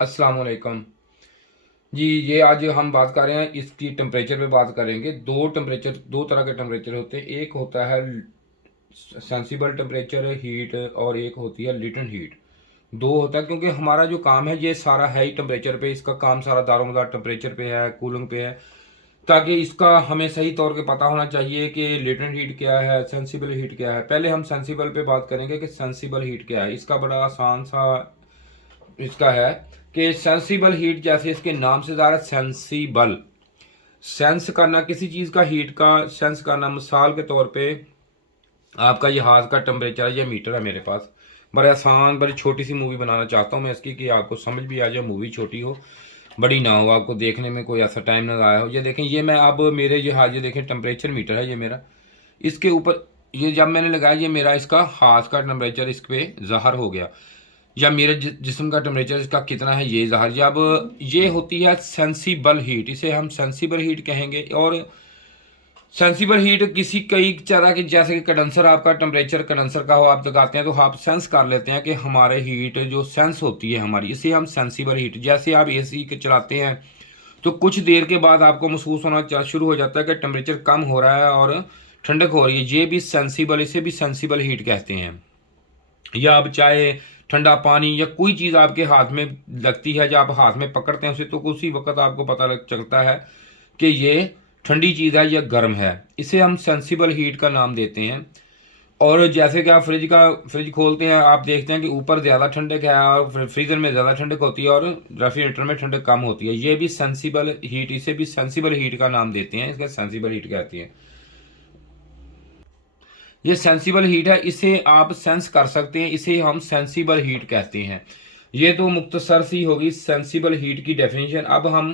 अस्सलाम वालेकुम जी। ये आज हम बात कर रहे हैं इसकी टेम्परेचर पे बात करेंगे। दो तरह के टेम्परेचर होते हैं। एक होता है सेंसिबल टेम्परेचर हीट और एक होती है लिटन हीट। दो होता है क्योंकि हमारा जो काम है ये सारा है ही टेम्परेचर पे। इसका काम सारा दारोमदार टेम्परेचर पे है, कूलिंग पे है। ताकि इसका हमें सही तौर पे पता होना चाहिए कि लिटन हीट क्या है, सेंसिबल हीट क्या है। पहले हम सेंसिबल पे बात करेंगे कि सेंसिबल हीट क्या है। इसका बड़ा आसान सा इसका है कि सेंसिबल हीट, जैसे इसके नाम से ज़्यादा सेंसिबल, सेंस करना किसी चीज़ का, हीट का सेंस करना। मिसाल के तौर पे आपका ये हाथ का टेम्परेचर है, ये मीटर है मेरे पास। बड़े आसान, बड़ी छोटी सी मूवी बनाना चाहता हूँ मैं इसकी, कि आपको समझ भी आ जाए। मूवी छोटी हो, बड़ी ना हो, आपको देखने में कोई ऐसा टाइम ना आया हो। ये देखें, ये मैं अब मेरे ये हाथ, ये देखें टेम्परेचर मीटर है ये मेरा। इसके ऊपर ये जब मैंने लगाया, ये मेरा इसका हाथ का टेम्परेचर इस पे ज़ाहिर हो गया, या मेरे जिस्म का टेम्परेचर इसका कितना है ये ज़ाहिर। जब ये होती है सेंसिबल हीट, इसे हम सेंसिबल हीट कहेंगे। और सेंसिबल हीट किसी कई तरह की, जैसे कि कंडेंसर, आपका टेम्परेचर कंडेंसर का हो, आप लगाते हैं तो आप सेंस कर लेते हैं कि हमारे हीट जो सेंस होती है हमारी, इसे हम सेंसिबल हीट। जैसे आप एसी के चलाते हैं तो कुछ देर के बाद आपको महसूस होना शुरू हो जाता है कि टेम्परेचर कम हो रहा है और ठंडक हो रही है। ये भी सेंसिबल, इसे भी सेंसिबल हीट कहते हैं। या अब चाहे ठंडा पानी या कोई चीज़ आपके हाथ में लगती है, जब आप हाथ में पकड़ते हैं उसे, तो उसी वक्त आपको पता लग चलता है कि ये ठंडी चीज़ है या गर्म है। इसे हम सेंसिबल हीट का नाम देते हैं। और जैसे कि आप फ्रिज खोलते हैं, आप देखते हैं कि ऊपर ज़्यादा ठंडक है और फ्रीज़र में ज़्यादा ठंडक होती है और रेफ्रिजरेटर में ठंडक कम होती है। ये भी सेंसिबल हीट, इसे भी सेंसिबल हीट का नाम देते हैं, इसका सेंसिबल हीट कहते हैं। ये सेंसिबल हीट है, इसे आप सेंस कर सकते हैं, इसे हम सेंसिबल हीट कहते हैं। ये तो मुख्तसर सी होगी सेंसिबल हीट की डेफिनेशन। अब हम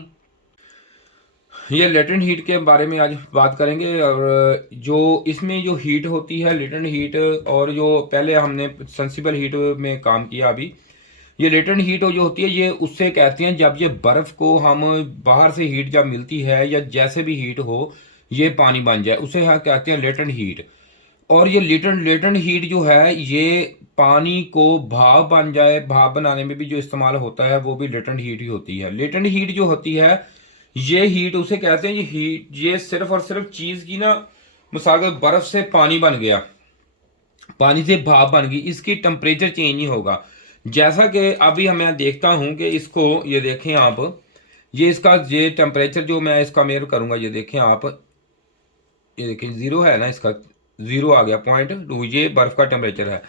ये लेटेंट हीट के बारे में आज बात करेंगे। और जो इसमें जो हीट होती है लेटेंट हीट, और जो पहले हमने सेंसिबल हीट में काम किया, अभी ये लेटेंट हीट जो होती है, ये उससे कहते हैं जब ये बर्फ़ को हम बाहर से हीट जब मिलती है या जैसे भी हीट हो, ये पानी बन जाए, उसे हम कहते हैं लेटेंट हीट। और ये लेटेंट लेटेंट हीट जो है, ये पानी को भाप बन जाए, भाप बनाने में भी जो इस्तेमाल होता है वो भी लेटेंट हीट ही होती है। लेटेंट हीट जो होती है, ये हीट उसे कहते हैं, ये हीट ये सिर्फ और सिर्फ चीज़ की ना, मिसाल के बर्फ से पानी बन गया, पानी से भाप बन गई, इसकी टेम्परेचर चेंज नहीं होगा। जैसा कि अभी मैं देखता हूँ कि इसको, ये देखें आप, ये इसका ये टेम्परेचर जो मैं इसका मेयर करूँगा, ये देखें आप, ये देखें ज़ीरो है ना, इसका ज़ीरो आ गया, .2, ये बर्फ़ का टेम्परेचर है।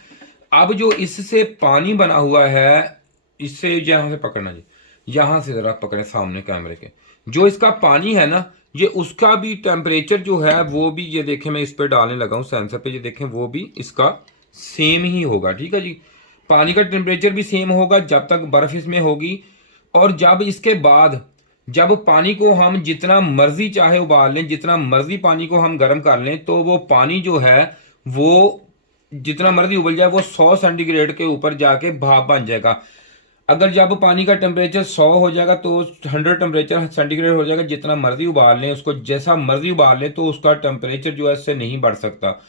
अब जो इससे पानी बना हुआ है, इससे यहाँ से पकड़ना जी, यहाँ से ज़रा पकड़े सामने कैमरे के, जो इसका पानी है ना, ये उसका भी टेम्परेचर जो है वो भी, ये देखें मैं इस पर डालने लगा हूँ सेंसर पे, ये देखें वो भी इसका सेम ही होगा। ठीक है जी, पानी का टेम्परेचर भी सेम होगा जब तक बर्फ़ इसमें होगी। और जब इसके बाद, जब पानी को हम जितना मर्जी चाहे उबाल लें, जितना मर्जी पानी को हम गर्म कर लें, तो वो पानी जो है वो जितना मर्जी उबल जाए, वो 100 सेंटीग्रेड के ऊपर जाके भाप बन जाएगा। अगर जब पानी का टेम्परेचर 100 हो जाएगा तो 100 टेम्परेचर सेंटीग्रेड हो जाएगा। जितना मर्जी उबाल लें, उसको जैसा मर्जी उबाल लें, तो उसका टेम्परेचर जो है इससे नहीं बढ़ सकता।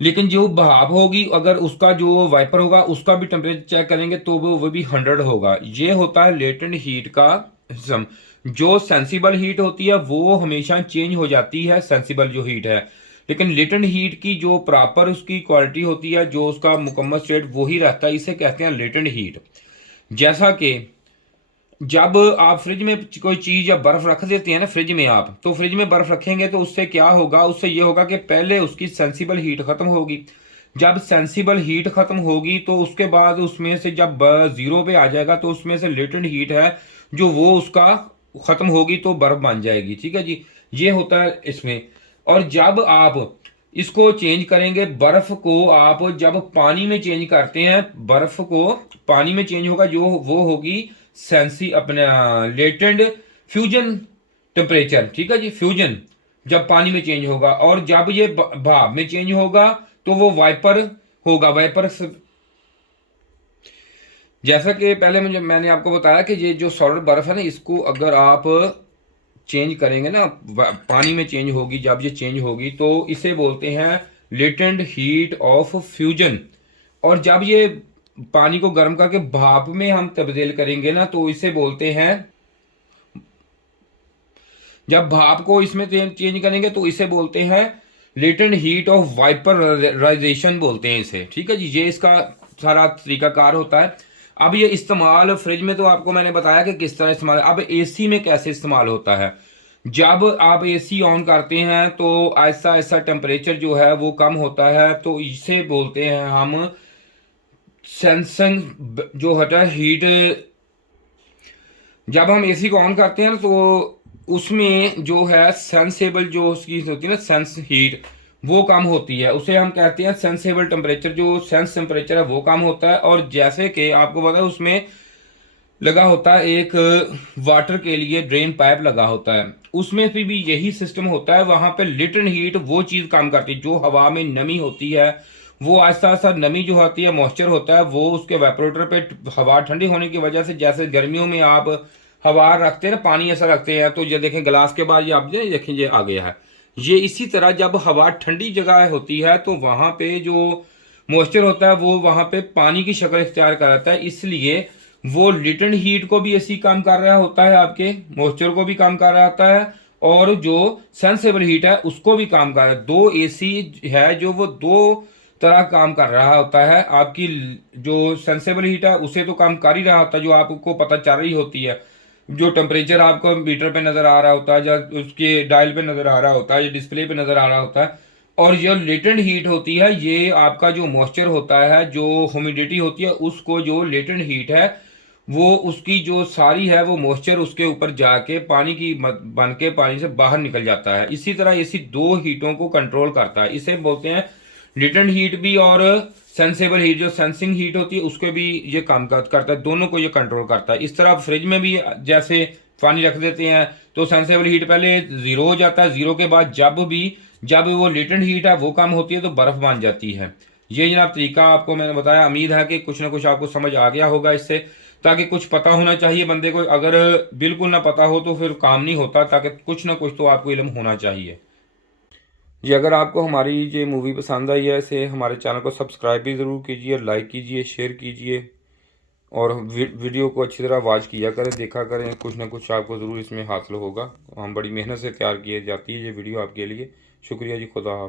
लेकिन जो भाप होगी, अगर उसका जो वाइपर होगा उसका भी टेम्परेचर चेक करेंगे तो वो भी 100 होगा। ये होता है लेटेंट हीट का सिस्टम। जो सेंसिबल हीट होती है वो हमेशा चेंज हो जाती है, सेंसिबल जो हीट है। लेकिन लेटेंट हीट की जो प्रॉपर उसकी क्वालिटी होती है, जो उसका मुकम्मल स्टेट वही रहता है, इसे कहते हैं लेटेंट हीट। जैसा कि जब आप फ्रिज में कोई चीज़ या बर्फ़ रख देते हैं ना फ्रिज में, आप तो फ्रिज में बर्फ़ रखेंगे तो उससे क्या होगा, उससे ये होगा कि पहले उसकी सेंसिबल हीट ख़त्म होगी। जब सेंसिबल हीट ख़त्म होगी तो उसके बाद उसमें से जब ज़ीरो पे आ जाएगा, तो उसमें से लेटेंट हीट है जो वो उसका ख़त्म होगी तो बर्फ़ बन जाएगी। ठीक है जी, ये होता है इसमें। और जब आप इसको चेंज करेंगे, बर्फ़ को आप जब पानी में चेंज करते हैं, बर्फ़ को पानी में चेंज होगा, जो वो होगी सेंसी अपना लेटेंट फ्यूजन टेम्परेचर। ठीक है जी, फ्यूजन जब पानी में चेंज होगा। और जब ये भाप में चेंज होगा तो वो वाइपर होगा, वाइपर। जैसा कि पहले मैंने आपको बताया कि ये जो सॉलिड बर्फ है ना, इसको अगर आप चेंज करेंगे ना, पानी में चेंज होगी, जब ये चेंज होगी तो इसे बोलते हैं लेटेंट हीट ऑफ फ्यूजन। और जब ये पानी को गर्म करके भाप में हम तब्दील करेंगे ना, तो इसे बोलते हैं, जब भाप को इसमें चेंज करेंगे तो इसे बोलते हैं लेटेंट हीट ऑफ वाइपराइजेशन बोलते हैं इसे। ठीक है जी, ये इसका सारा तरीकाकार होता है। अब ये इस्तेमाल फ्रिज में तो आपको मैंने बताया कि किस तरह इस्तेमाल, अब एसी में कैसे इस्तेमाल होता है। जब आप एसी ऑन करते हैं तो ऐसा ऐसा टेम्परेचर जो है वो कम होता है, तो इसे बोलते हैं हम सेंसिंग जो होता है हीट। जब हम एसी को ऑन करते हैं तो उसमें जो है सेंसेबल जो उसकी होती है ना सेंस हीट, वो कम होती है, उसे हम कहते हैं सेंसेबल टेम्परेचर। जो सेंस टेम्परेचर है वो कम होता है। और जैसे कि आपको पता है उसमें लगा होता है एक वाटर के लिए ड्रेन पाइप लगा होता है, उसमें भी यही सिस्टम होता है। वहां पे लिटन हीट वो चीज काम करती है, जो हवा में नमी होती है वो आहिस्ता आहिस्ता नमी जो होती है मॉइस्चर होता है वो उसके वेपोरेटर पे हवा ठंडी होने की वजह से, जैसे गर्मियों में आप हवा रखते हैं ना, पानी ऐसा रखते हैं, तो ये देखें गिलास के बाद ये आप देखें ये आ गया है। ये इसी तरह जब हवा ठंडी जगह होती है तो वहां पे जो मॉइस्चर होता है वो वहां पे पानी की शक्ल इख्तियार कराता है, इसलिए वो लिटन हीट को भी ऐसी काम कर रहा होता है, आपके मॉइस्चर को भी काम कर रहा होता है, और जो सेंसेबल हीट है उसको भी काम कर रहा है। दो एसी है जो वो दो तरह काम कर रहा होता है। आपकी जो सेंसेबल हीट है उसे तो काम कर ही रहा होता है, जो आपको पता चल रही होती है, जो टेम्परेचर आपको मीटर पे नजर आ रहा होता है, या उसके डायल पे नजर आ रहा होता है, या डिस्प्ले पे नजर आ रहा होता है। और जो लेटेंट हीट होती है ये आपका जो मॉइस्चर होता है, जो ह्यूमिडिटी होती है, उसको जो लेटेंट हीट है वो उसकी जो सारी है वो मॉइस्चर उसके ऊपर जाके पानी की बन के पानी से बाहर निकल जाता है। इसी तरह इसी दो हीटों को कंट्रोल करता है, इसे बोलते हैं लेटेंट हीट भी, और सेंसेबल हीट जो सेंसिंग हीट होती है उसको भी ये काम करता है, दोनों को ये कंट्रोल करता है। इस तरह फ्रिज में भी जैसे पानी रख देते हैं तो सेंसेबल हीट पहले जीरो हो जाता है, जीरो के बाद जब वो लेटेंट हीट है वो कम होती है तो बर्फ बन जाती है। ये जनाब तरीका आपको मैंने बताया, उम्मीद है कि कुछ ना कुछ आपको समझ आ गया होगा इससे। ताकि कुछ पता होना चाहिए बंदे को, अगर बिल्कुल ना पता हो तो फिर काम नहीं होता, ताकि कुछ ना कुछ तो आपको इल्म होना चाहिए। जी, अगर आपको हमारी ये मूवी पसंद आई है इसे हमारे चैनल को सब्सक्राइब भी ज़रूर कीजिए, लाइक कीजिए, शेयर कीजिए, और वीडियो को अच्छी तरह वॉच किया करें, देखा करें, कुछ ना कुछ आपको ज़रूर इसमें हासिल होगा। हम बड़ी मेहनत से तैयार की जाती है ये वीडियो आपके लिए। शुक्रिया जी, खुदा हाफिज़।